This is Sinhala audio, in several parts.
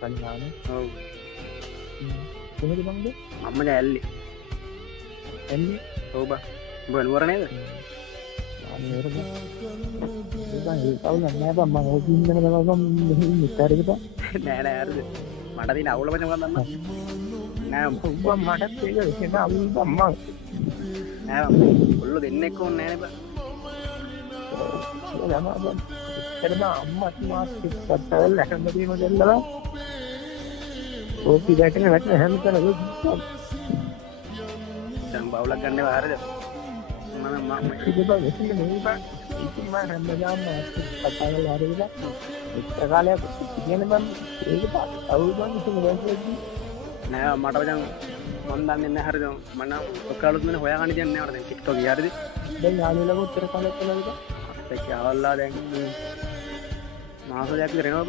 කලින් ආනේ. ඔව්. කොහෙද බංද? මම දැල්ලි. එන්නේ? ඔව් බං. උඹ නුවර නේද? අනේ නේද? ඉතින් ඒ කවුද නෑ බං මම ඕක ඉන්නකම තමයි බං මෙහෙ ඉස්සරහට බං. නෑ නෑ හරිද? මට තියෙන අවුල මචං මොකක්ද දන්නවද? නෑ උඹ මටත් ඒක වෙන අවුල් බං මං. නෑ බං. කොල්ලෝ දෙන්නෙක් ඕනේ නෑනේ බං. යනවා බං. එතන අම්මත් මාත් පිටපතවල හැමදේම දෙන්නලා. ඕක ඉඳගෙන වැටෙන හැමතැනම දැන් බවුලක් ගන්න වාරද මම ඉතින් බං එතන නෙවෙයි බං ඉතින් මම හැමදාම පටාවල හරියලා එක්ක කාලයක් කියන්නේ බං ඒක අවුල් බං ඉතින් වැටෙන්නේ නෑ මට මචං මම දන්නේ නැහැ හරිද මම නම් ඔක්කොලුත් මම හොයාගන්න දෙන්නේ නැහැ දැන් TikTok එකේ හරිද දැන් යාළුවලා උත්තර කාලයක් කළාද ඒක ආවල්ලා දැන් මාසයක් විතර එනවා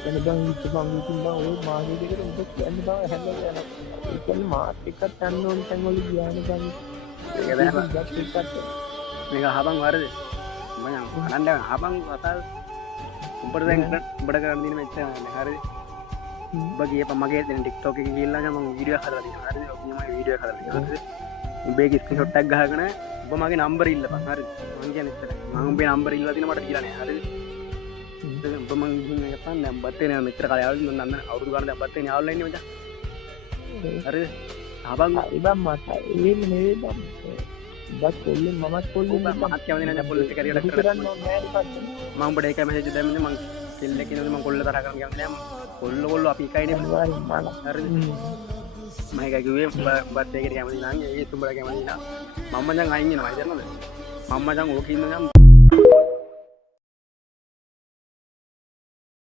එතන බං ඉතින් බං ඔය මාගේ දෙකට උඹ කියන්නේ බං හැමදාම යනවා ඒ කියන්නේ මාත් එක්කත් යන්න ඕන තැන් වල ගියානේ බං ඒක දැන් මේක අහපන් වරද මම අනන්න අහපන් කතා උඹට දැන් උඹට කරන්න දින මෙච්චර නෑ හරිද උඹ ගියපන් මගේ දැන් TikTok එකේ ගිහිල්ලා මම වීඩියෝ එකක් හදලා තියෙනවා හරිද ඔබ මගේ වීඩියෝ එකක් හදලා තියෙනවා හරිද උඹේ ස්ක්‍රීන්ෂොට් එකක් ගහගෙන උඹ මගේ නම්බර් ඉල්ලපන් හරිද මම කියන්නේ ඉස්සර මම උඹේ නම්බර් ඉල්ලලා තියෙනවා මට කියලා නෑ හරිද උඹ මං ගිහින් යපන් දැන් බත් වෙන මෙච්චර කාලේ ආවලු මම දන්න අවුරුදු ගානක් දැන් බත් වෙන ආවලා ඉන්නේ මචං හරිද අහපන් ඉබම් මට ඒ නෙවෙයි බං බත් කොල්ලෙන් මමත් කොල්ලෙන් මහත් කැමති නැහැ පොලිස් එකේ හරියට කරන්න ඕනේ නෑ මම උඹට ඒක මැසේජ් දැම්මේ මං කෙල්ල කියනද මං කොල්ල තරහ කරන්න කියන්නේ නෑ කොල්ල අපි එකයිනේ හරිද මම ඒක කිව්වේ උඹත් ඒකට කැමති නම් ඒ උඹට කැමති නම් මම මචං අයින් වෙනවා හිතන්නද මම මචං ඕක ඉන්න නම්